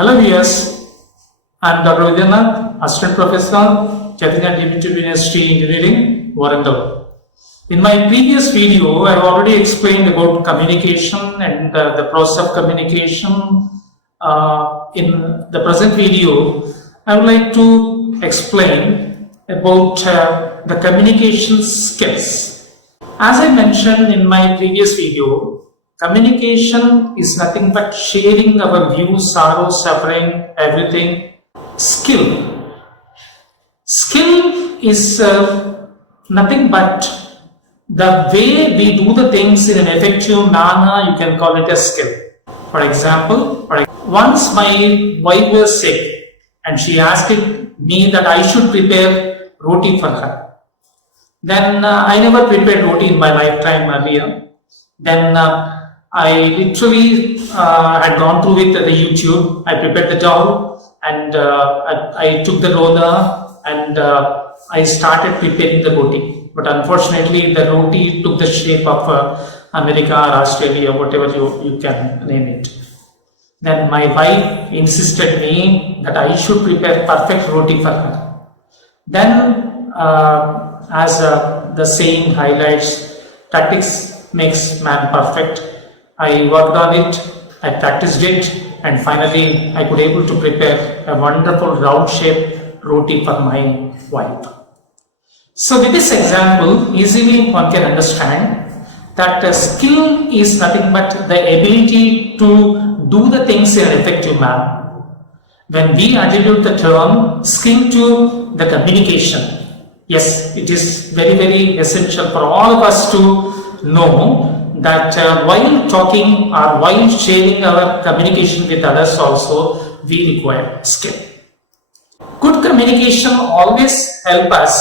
Hello viewers, I am Dr. Vidyanath, Assistant Professor, Chaitanya University Engineering, Warangal. In my previous video, I have already explained about communication and the process of communication. In the present video, I would like to explain about the communication skills. As I mentioned in my previous video, communication is nothing but sharing our views, sorrow, suffering, everything. Skill is nothing but the way we do the things in an effective manner. You can call it a skill. For example, once my wife was sick and she asked me that I should prepare roti for her. Then I never prepared roti in my lifetime earlier. Then I literally had gone through with the YouTube. I prepared the dough and I took the roller and I started preparing the roti. But unfortunately, the roti took the shape of America or Australia, whatever you can name it. Then my wife insisted me that I should prepare perfect roti for her. Then, as the saying highlights, practice makes man perfect. I worked on it, I practiced it, and finally I could able to prepare a wonderful round-shaped roti for my wife. So with this example, easily one can understand that skill is nothing but the ability to do the things in an effective manner. When we attribute the term skill to the communication, yes, it is very, very essential for all of us to know that while talking or while sharing our communication with others also, we require skill. Good communication always helps us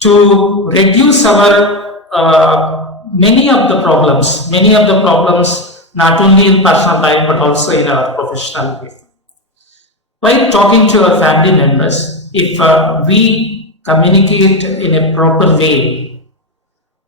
to reduce our many of the problems not only in personal life but also in our professional life. While talking to our family members, if we communicate in a proper way,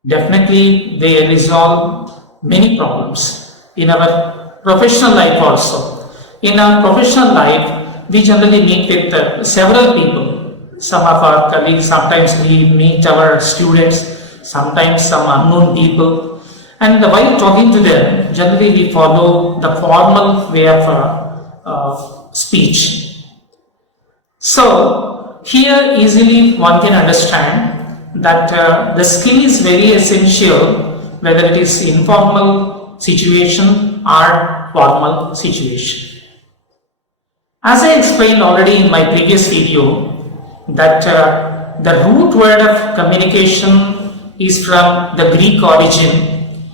definitely they resolve many problems in our professional life also. In our professional life, we generally meet with several people. Some of our colleagues, sometimes we meet our students, sometimes some unknown people. And while talking to them, generally we follow the formal way of speech. So here easily one can understand that the skill is very essential, whether it is informal situation or formal situation. As I explained already in my previous video, that the root word of communication is from the Greek origin,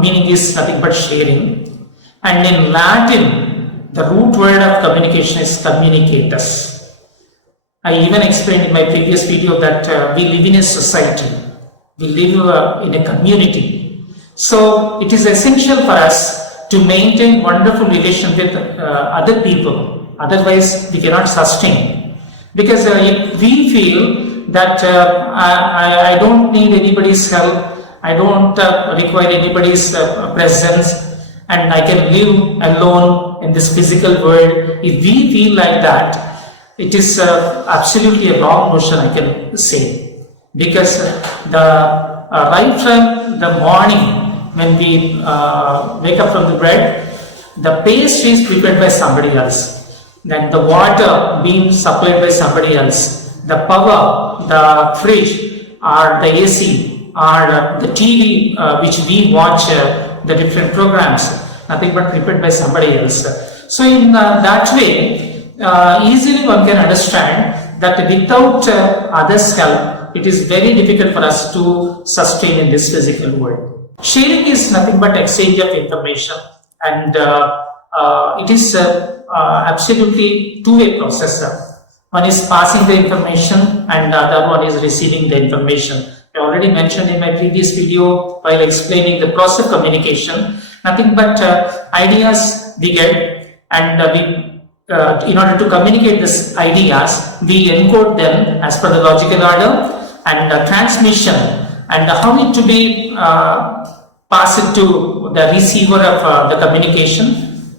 meaning is nothing but sharing, and in Latin the root word of communication is communicatus. I even explained in my previous video that we live in a society, we live in a community. So it is essential for us to maintain wonderful relation with other people, otherwise we cannot sustain. Because if we feel that I don't need anybody's help, I don't require anybody's presence, and I can live alone in this physical world, if we feel like that, it is absolutely a wrong notion, I can say, because right from the morning when we wake up from the bed, the paste is prepared by somebody else, then the water being supplied by somebody else, the power, the fridge or the AC or the TV which we watch the different programs, nothing but prepared by somebody else. So in that way, easily one can understand that without others' help, it is very difficult for us to sustain in this physical world. Sharing is nothing but exchange of information, and it is absolutely two-way process. One is passing the information and the other one is receiving the information. I already mentioned in my previous video while explaining the process of communication, nothing but ideas we get, and in order to communicate these ideas, we encode them as per the logical order, and transmission and how it to be passed to the receiver of the communication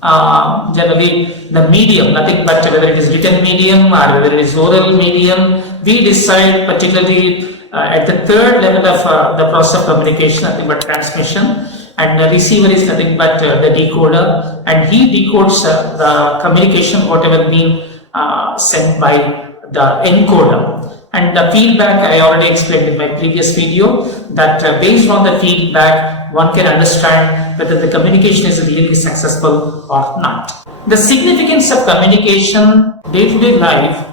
generally the medium, nothing but whether it is written medium or whether it is oral medium, we decide particularly at the third level of the process of communication, nothing but transmission, and the receiver is nothing but the decoder, and he decodes the communication whatever been sent by the encoder. And the feedback I already explained in my previous video, that based on the feedback one can understand whether the communication is really successful or not. The significance of communication day-to-day life,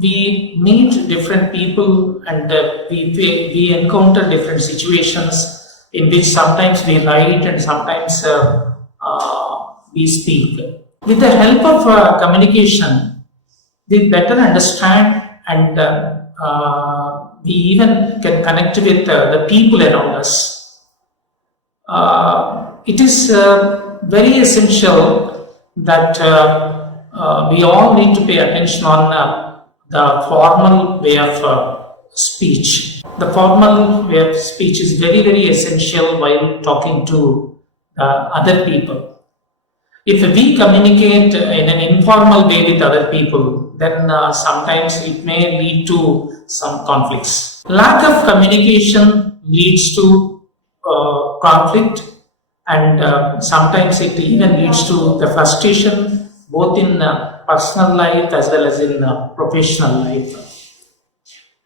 we meet different people and we encounter different situations in which sometimes we write and sometimes we speak. With the help of communication, we better understand and we even can connect with the people around us. It is very essential that we all need to pay attention on the formal way of speech. The formal way of speech is very, very essential while talking to other people. If we communicate in an informal way with other people, then sometimes it may lead to some conflicts. Lack of communication leads to conflict, and sometimes it even leads to the frustration both in personal life as well as in professional life.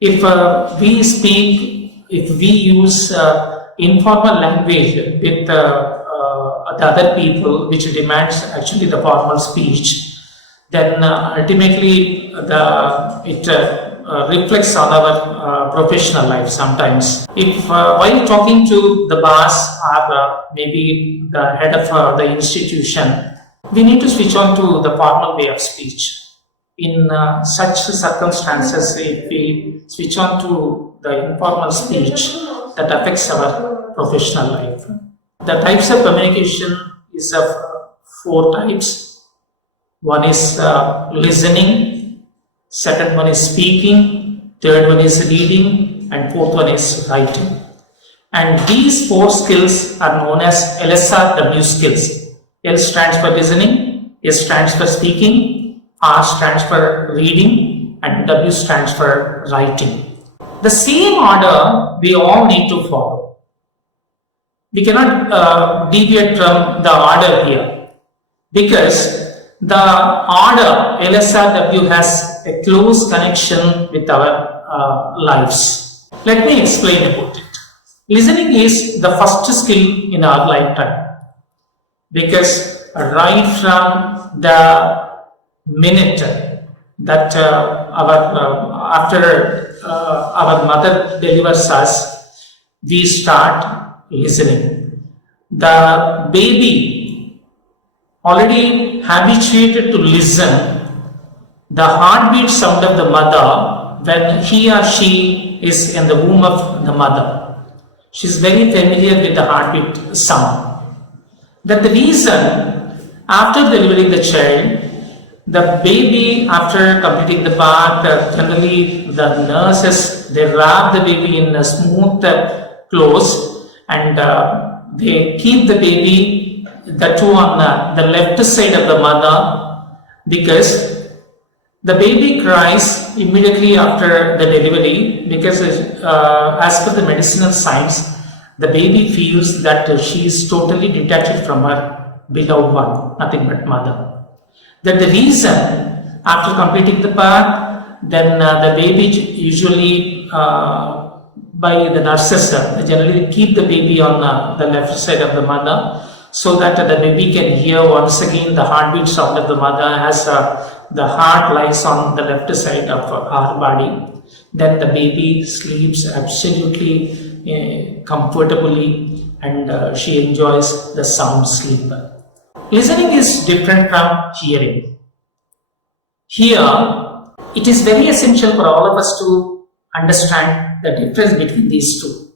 If we speak, if we use informal language with the other people, which demands actually the formal speech, then ultimately it reflects on our professional life sometimes. If while talking to the boss or maybe the head of the institution, we need to switch on to the formal way of speech. In such circumstances, if we switch on to the informal speech, that affects our professional life. The types of communication is of 4 types. One is listening, second one is speaking, third one is reading, and fourth one is writing. And these 4 skills are known as LRSW skills. L stands for listening, S stands for speaking, R stands for reading, and W stands for writing. The same order we all need to follow. We cannot deviate from the order here, because the order LRSW has a close connection with our lives. Let me explain about it. Listening is the first skill in our lifetime, because right from the minute that after our mother delivers us, we start listening. The baby already habituated to listen the heartbeat sound of the mother when he or she is in the womb of the mother. She is very familiar with the heartbeat sound. That the reason, after delivering the child, the baby, after completing the birth, generally the nurses, they wrap the baby in a smooth clothes, and they keep the baby, the two on the left side of the mother, because the baby cries immediately after the delivery, because as per the medicinal science, the baby feels that she is totally detached from her beloved one, nothing but mother. That the reason, after completing the birth, then the baby usually by the nurses, generally keep the baby on the left side of the mother, so that the baby can hear once again the heartbeat sound of the mother, as the heart lies on the left side of our body. Then the baby sleeps absolutely comfortably, and she enjoys the sound sleep. Listening is different from hearing. Here, it is very essential for all of us to understand the difference between these two.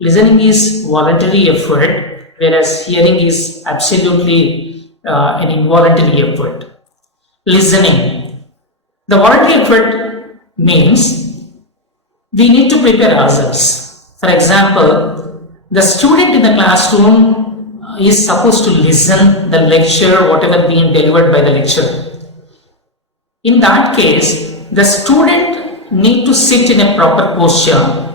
Listening is voluntary effort, whereas hearing is absolutely an involuntary effort. Listening. The voluntary effort means we need to prepare ourselves. For example, the student in the classroom is supposed to listen the lecture, whatever being delivered by the lecturer. In that case, the student need to sit in a proper posture,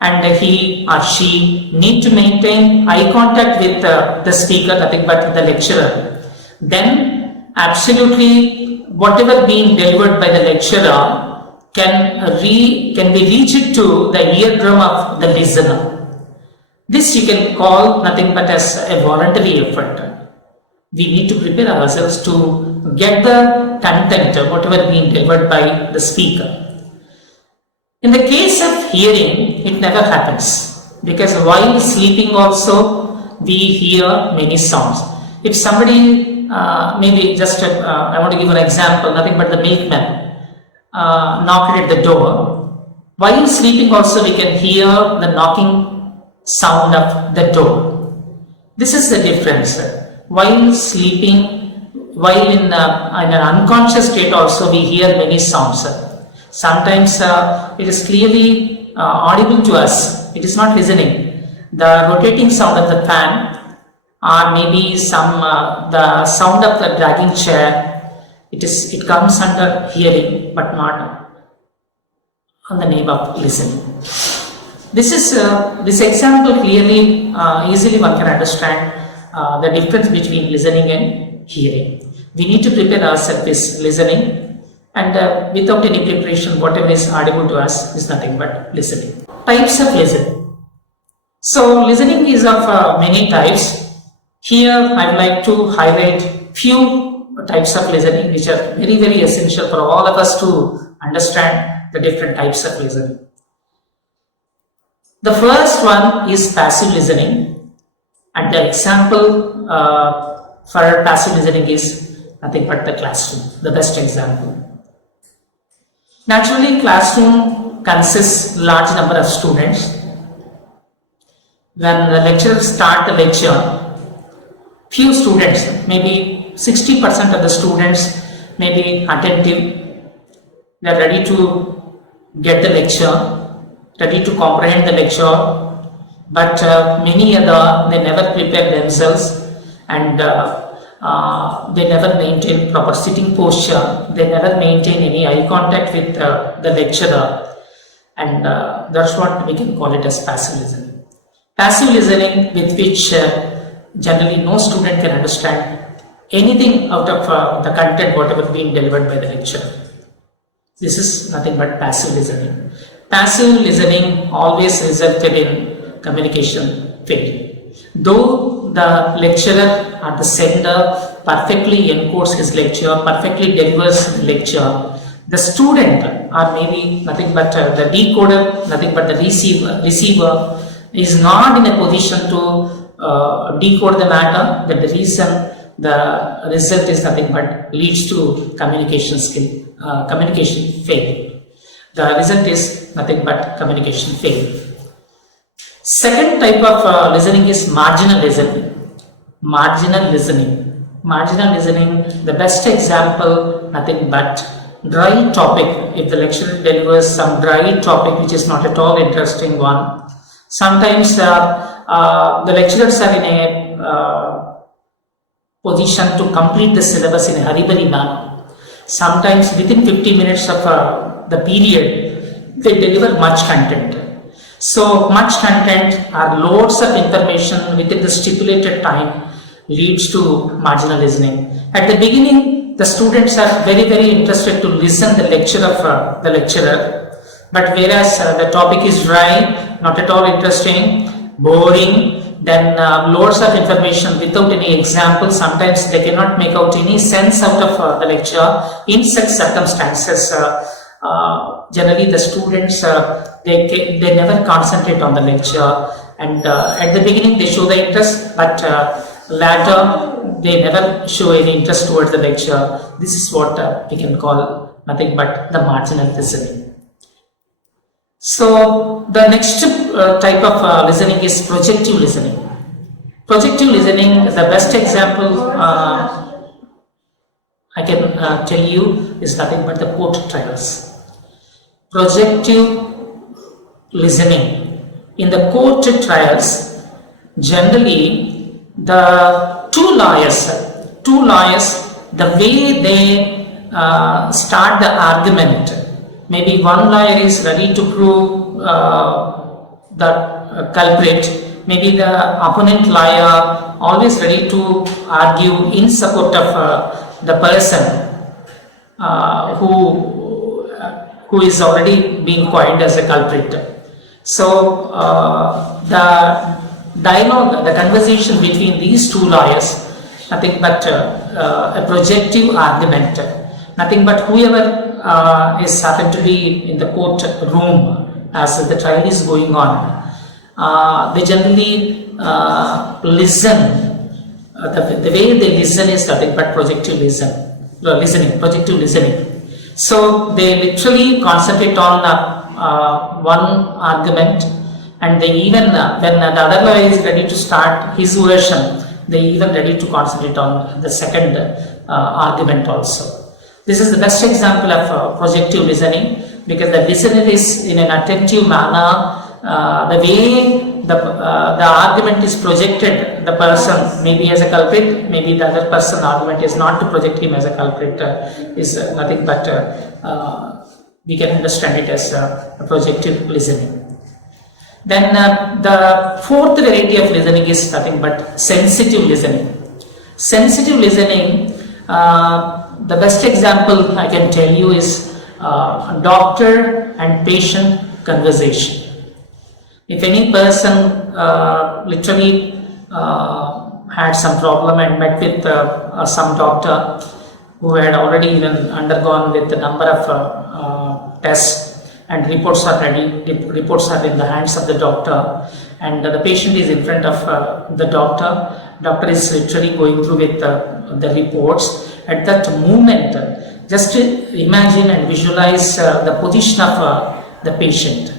and he or she need to maintain eye contact with the speaker, nothing but the lecturer. Then absolutely whatever being delivered by the lecturer can be reached to the eardrum of the listener. This you can call nothing but as a voluntary effort. We need to prepare ourselves to get the content, whatever being delivered by the speaker. In the case of hearing, it never happens, because while sleeping also we hear many sounds. If somebody, maybe just I want to give an example, nothing but the milkman knocked at the door. While sleeping also we can hear the knocking sound of the door. This is the difference. While sleeping, while in an unconscious state also we hear many sounds. Sometimes it is clearly audible to us, it is not listening. The rotating sound of the fan, or maybe the sound of the dragging chair, it comes under hearing but not on the name of listening. This example clearly, easily one can understand the difference between listening and hearing. We need to prepare ourselves with listening, and without any preparation, whatever is audible to us is nothing but listening. Types of listening. So listening is of many types. Here I would like to highlight few types of listening which are very, very essential for all of us to understand the different types of listening. The first one is passive listening, and the example for passive listening is nothing but the classroom, the best example. Naturally, classroom consists large number of students. When the lecturer starts the lecture, few students, maybe 60% of the students may be attentive. They are ready to get the lecture, ready to comprehend the lecture, but many other, they never prepare themselves, and they never maintain proper sitting posture, they never maintain any eye contact with the lecturer, and that's what we can call it as passive listening. Passive listening, with which generally no student can understand anything out of the content whatever being delivered by the lecturer. This is nothing but passive listening. Passive listening always resulted in communication failure. Though the lecturer or the sender perfectly encodes his lecture, perfectly delivers the lecture, the student, or maybe nothing but the decoder, nothing but the receiver is not in a position to decode the matter. That the reason the result is nothing but leads to communication failure. The result is nothing but communication failure. Second type of listening is marginal listening. Marginal listening. Marginal listening, the best example, nothing but dry topic. If the lecturer delivers some dry topic which is not at all interesting one, sometimes the lecturers are in a position to complete the syllabus in a hurry-burry manner. Sometimes within 50 minutes of the period, they deliver much content. So much content or loads of information within the stipulated time leads to marginal listening. At the beginning, the students are very, very interested to listen the lecture of the lecturer, but whereas the topic is dry, not at all interesting, boring, then loads of information without any example, sometimes they cannot make out any sense out of the lecture. In such circumstances, generally the students, they never concentrate on the lecture, and at the beginning they show the interest, but later they never show any interest towards the lecture. This is what we can call nothing but the marginal listening. So the next type of listening is projective listening. Projective listening, the best example I can tell you is nothing but the court trials. Projective listening. In the court trials, generally The two lawyers, the way they start the argument, maybe one lawyer is ready to prove the culprit, maybe the opponent lawyer always ready to argue in support of the person who is already being coined as a culprit. So the dialogue, the conversation between these two lawyers, nothing but a projective argument, nothing but whoever is happened to be in the court room as the trial is going on, they generally listen. The way they listen is nothing but projective listening. So they literally concentrate on one argument, and they even when the other lawyer is ready to start his version, they even ready to concentrate on the second argument also. This is the best example of projective listening, because the listener is in an attentive manner. The way the argument is projected, the person maybe as a culprit, maybe the other person argument is not to project him as a culprit, is nothing but we can understand it as projective listening. Then the fourth variety of listening is nothing but sensitive listening. Sensitive listening, the best example I can tell you is doctor and patient conversation. If any person literally had some problem and met with some doctor who had already even undergone with a number of tests, and reports are ready, reports are in the hands of the doctor, and the patient is in front of the doctor is literally going through with the reports. At that moment, just imagine and visualize the position of the patient.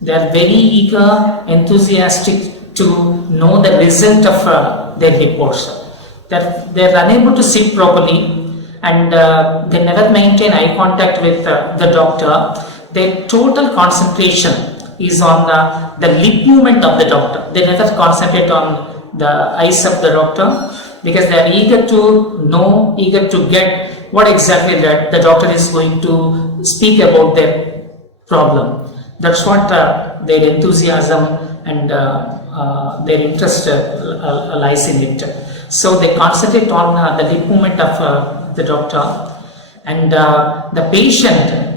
They are very eager, enthusiastic to know the result of their reports. They are unable to sit properly, and they never maintain eye contact with the doctor. Their total concentration is on the lip movement of the doctor. They never concentrate on the eyes of the doctor, because they are eager to know, eager to get what exactly that the doctor is going to speak about their problem. That's what their enthusiasm and their interest lies in it. So they concentrate on the lip movement of the doctor, and the patient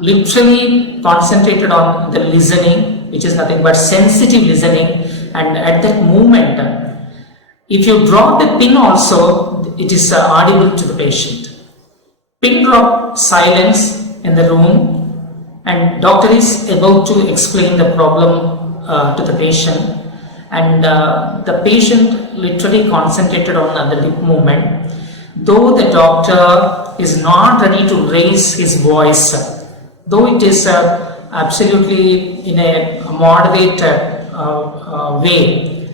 literally concentrated on the listening, which is nothing but sensitive listening. And at that moment, if you drop the pin also, it is audible to the patient. Pin drop, silence in the room, and doctor is about to explain the problem to the patient, and the patient literally concentrated on the lip movement. Though the doctor is not ready to raise his voice, though it is absolutely in a moderate way,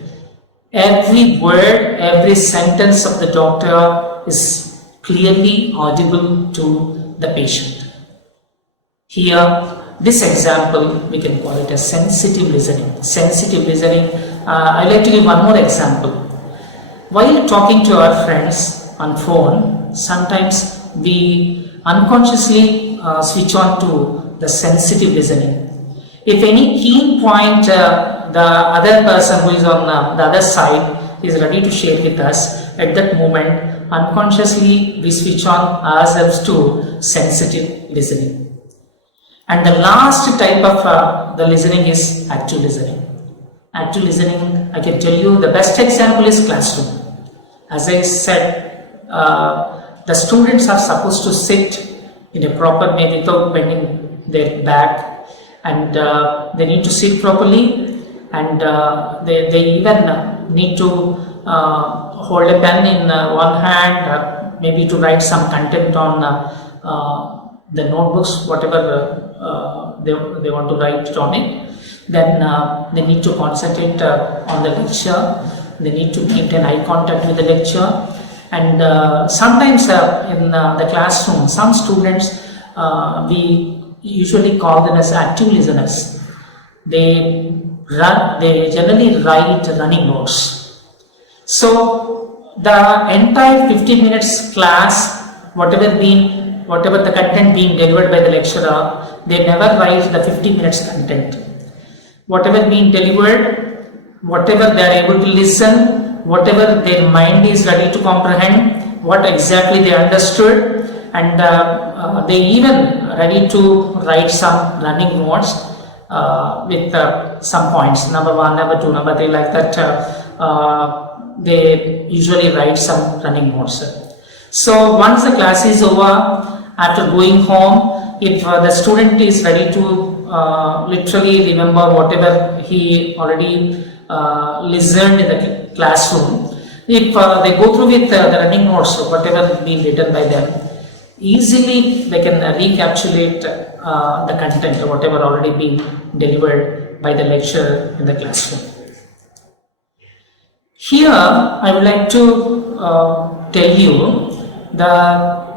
every word, every sentence of the doctor is clearly audible to the patient. Here, this example, we can call it as sensitive listening. Sensitive listening, I'd like to give one more example. While talking to our friends on phone, sometimes we unconsciously switch on to the sensitive listening. If any keen point the other person who is on the other side is ready to share with us, at that moment, unconsciously we switch on ourselves to sensitive listening. And the last type of the listening is active listening. Active listening, I can tell you the best example is classroom. As I said, the students are supposed to sit in a proper way without bending their back, and they need to sit properly, and they even need to hold a pen in one hand, maybe to write some content on the notebooks, whatever they want to write on it. Then they need to concentrate on the lecture. They need to maintain eye contact with the lecture. And sometimes in the classroom, some students, we usually call them as active listeners. They generally write running notes. So the entire 50 minutes class, whatever the content being delivered by the lecturer, they never write the 50 minutes content. Whatever being delivered, whatever they are able to listen, whatever their mind is ready to comprehend, what exactly they understood, and they even ready to write some running notes with some points, number 1, number 2, number 3, like that. They usually write some running notes. So once the class is over, after going home, if the student is ready to literally remember whatever he already listened in the classroom, if they go through with the running notes, whatever has been written by them, easily they can recapitulate the content, whatever already been delivered by the lecturer in the classroom. Here I would like to tell you the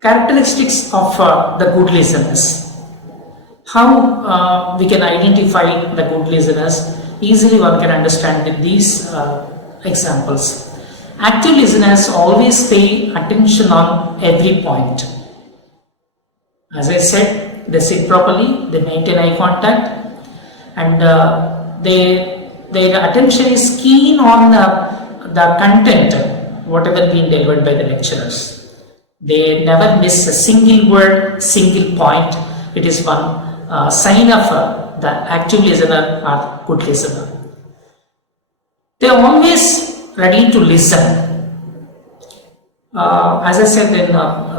characteristics of the good listeners. How we can identify the good listeners? Easily one can understand with these examples. Active listeners always pay attention on every point. As I said, they sit properly, they maintain eye contact, and their attention is keen on the content, whatever being delivered by the lecturers. They never miss a single word, single point. It is one sign of the active listener or good listener. They are always ready to listen. As I said, in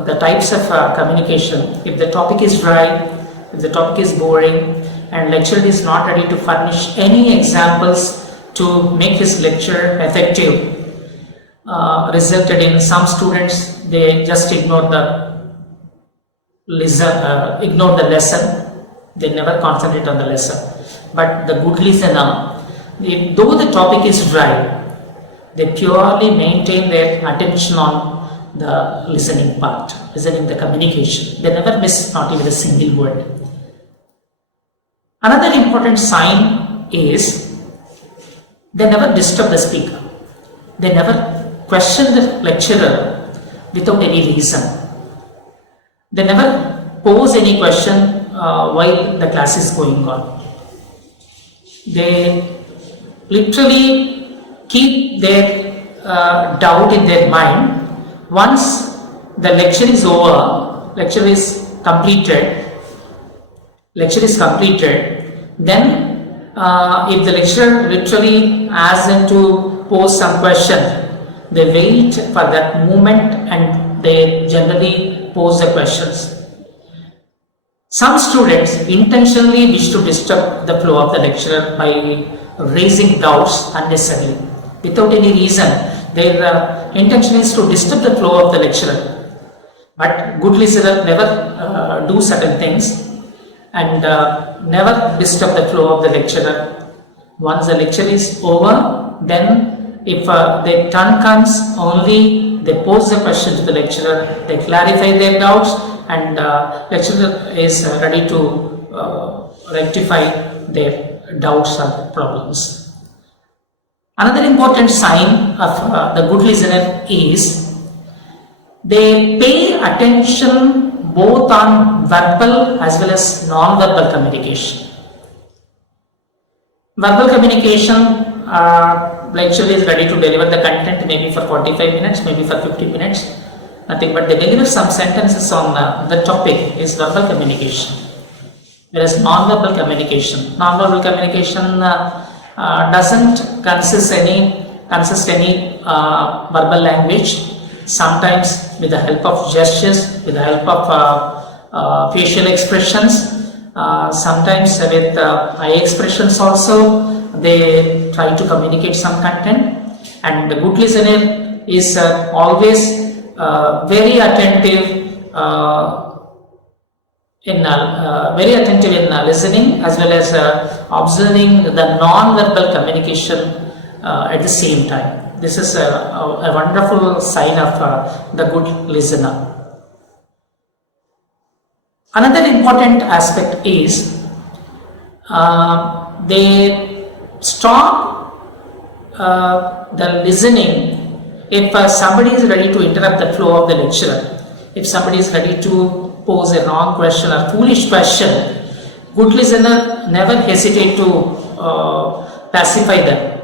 the types of communication, if the topic is dry, if the topic is boring, and lecturer is not ready to furnish any examples to make his lecture effective, resulted in some students, they just ignore the lesson, they never concentrate on the lesson. But the good listener, though the topic is dry, they purely maintain their attention on the listening part, listening the communication. They never miss not even a single word. Another important sign is they never disturb the speaker. They never question the lecturer without any reason. They never pose any question while the class is going on. They literally keep their doubt in their mind. Once the lecture is over, lecture is completed, then if the lecturer literally asks them to pose some question, they wait for that moment and they generally pose the questions. Some students intentionally wish to disturb the flow of the lecturer by raising doubts unnecessarily. Without any reason, their intention is to disturb the flow of the lecturer. But good listener never do certain things and never disturb the flow of the lecturer. Once the lecture is over, then if their turn comes, only they pose the question to the lecturer, they clarify their doubts, and lecturer is ready to rectify their doubts or problems. Another important sign of the good listener is they pay attention both on verbal as well as non-verbal communication. Verbal communication, lecturer is ready to deliver the content maybe for 45 minutes, maybe for 50 minutes, nothing but they deliver some sentences on the topic is verbal communication. Whereas non-verbal communication doesn't consist any verbal language. Sometimes with the help of gestures, with the help of facial expressions, sometimes with eye expressions also, they try to communicate some content. And the good listener is always very attentive in listening as well as observing the non-verbal communication at the same time. This is a wonderful sign of the good listener. Another important aspect is they stop the listening, if somebody is ready to interrupt the flow of the lecturer, if somebody is ready to pose a wrong question or foolish question, good listener never hesitate to pacify them.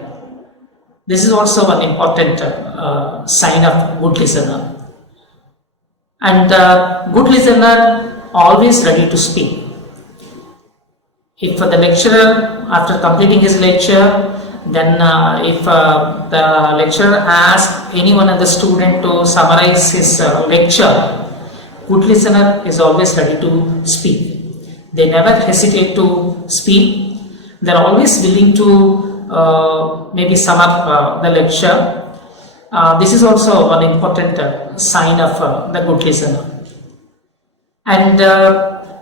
This is also one important sign of good listener. And good listener always ready to speak. If the lecturer, after completing his lecture, then if the lecturer asks any one of the student to summarize his lecture, good listener is always ready to speak. They never hesitate to speak. They are always willing to maybe sum up the lecture. This is also one important sign of the good listener. And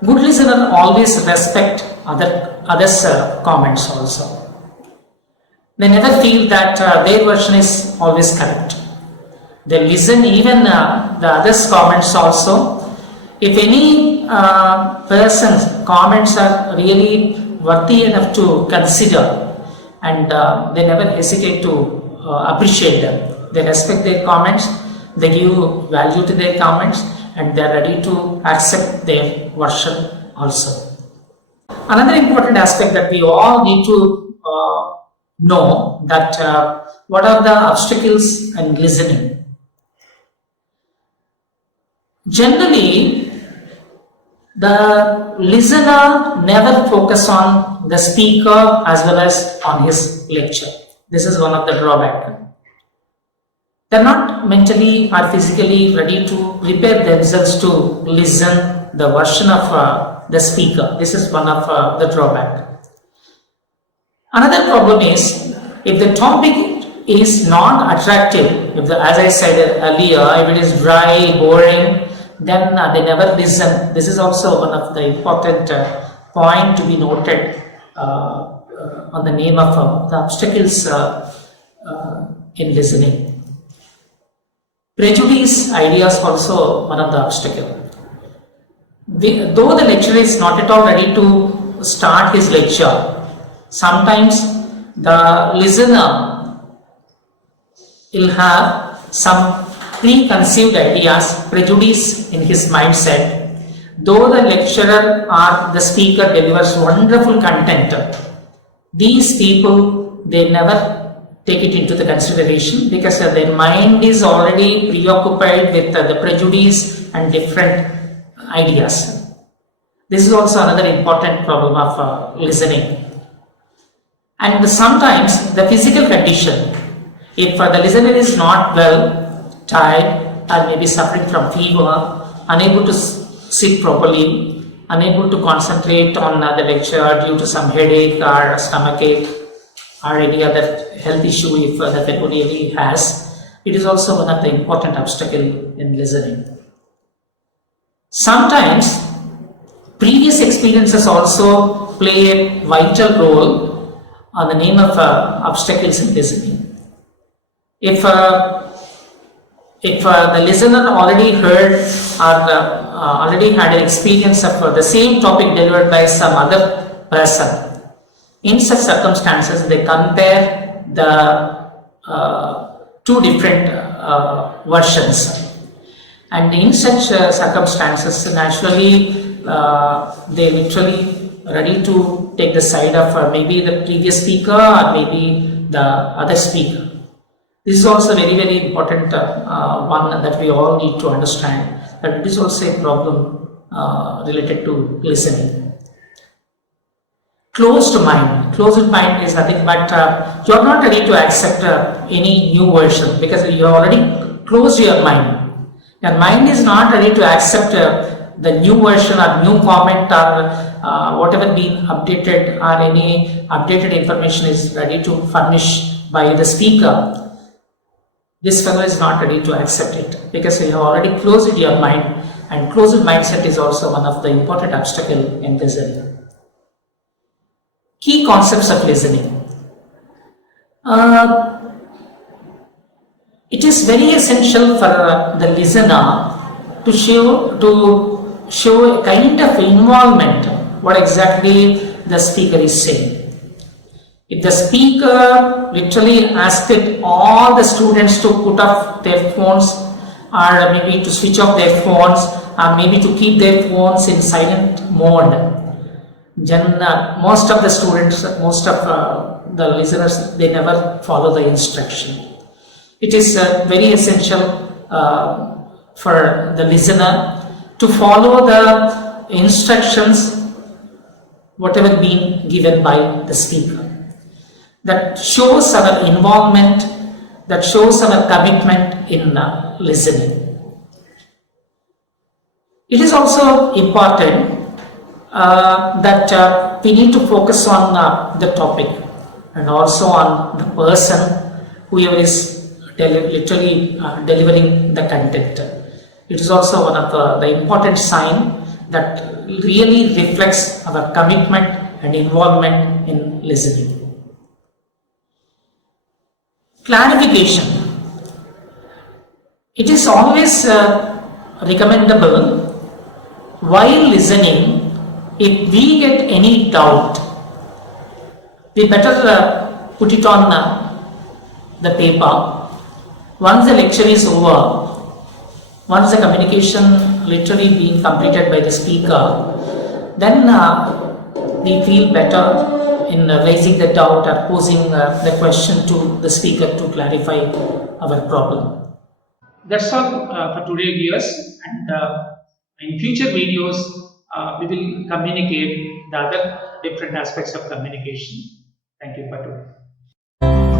good listener always respect others' comments also. They never feel that their version is always correct. They listen even the others' comments also. If any person's comments are really worthy enough to consider, and they never hesitate to appreciate them. They respect their comments, they give value to their comments, and they are ready to accept their version also. Another important aspect that we all need to know that what are the obstacles in listening. Generally, the listener never focus on the speaker as well as on his lecture. This is one of the drawbacks. They are not mentally or physically ready to prepare themselves to listen the version of the speaker. This is one of the drawbacks. Another problem is, if the topic is not attractive, as I said earlier, if it is dry, boring, then they never listen. This is also one of the important point to be noted on the name of the obstacles in listening. Prejudice ideas also one of the obstacles. Though the lecturer is not at all ready to start his lecture, sometimes the listener will have some preconceived ideas, prejudice in his mindset. Though the lecturer or the speaker delivers wonderful content, these people, they never take it into the consideration because their mind is already preoccupied with the prejudice and different ideas. This is also another important problem of listening. And sometimes the physical condition, if the listener is not well, tired, or maybe suffering from fever, unable to sit properly, unable to concentrate on the lecture due to some headache or stomach ache or any other health issue if the fellow really has, it is also one of the important obstacles in listening. Sometimes previous experiences also play a vital role on the name of obstacles in listening. If the listener already heard or already had an experience of the same topic delivered by some other person, in such circumstances they compare the two different versions, and in such circumstances naturally they literally ready to take the side of maybe the previous speaker or maybe the other speaker. This is also very, very important one that we all need to understand, that it is also a problem related to listening. Closed mind. Closed mind is nothing but you are not ready to accept any new version because you already closed your mind. Your mind is not ready to accept the new version or new comment or whatever being updated or any updated information is ready to furnish by the speaker. This fellow is not ready to accept it because you have already closed your mind, and closed mindset is also one of the important obstacles in listening. Key concepts of listening. It is very essential for the listener to show a kind of involvement what exactly the speaker is saying. If the speaker literally asked all the students to put off their phones, or maybe to switch off their phones, or maybe to keep their phones in silent mode, then most of the students, most of the listeners, they never follow the instruction. It is very essential for the listener to follow the instructions whatever been given by the speaker. That shows our involvement, that shows our commitment in listening. It is also important that we need to focus on the topic and also on the person, whoever is literally delivering the content. It is also one of the important sign that really reflects our commitment and involvement in listening. Clarification. It is always recommendable while listening, if we get any doubt, we better put it on the paper. Once the lecture is over, once the communication literally being completed by the speaker, then we feel better in raising the doubt or posing the question to the speaker to clarify our problem. That's all for today, viewers, and in future videos we will communicate the other different aspects of communication. Thank you for today.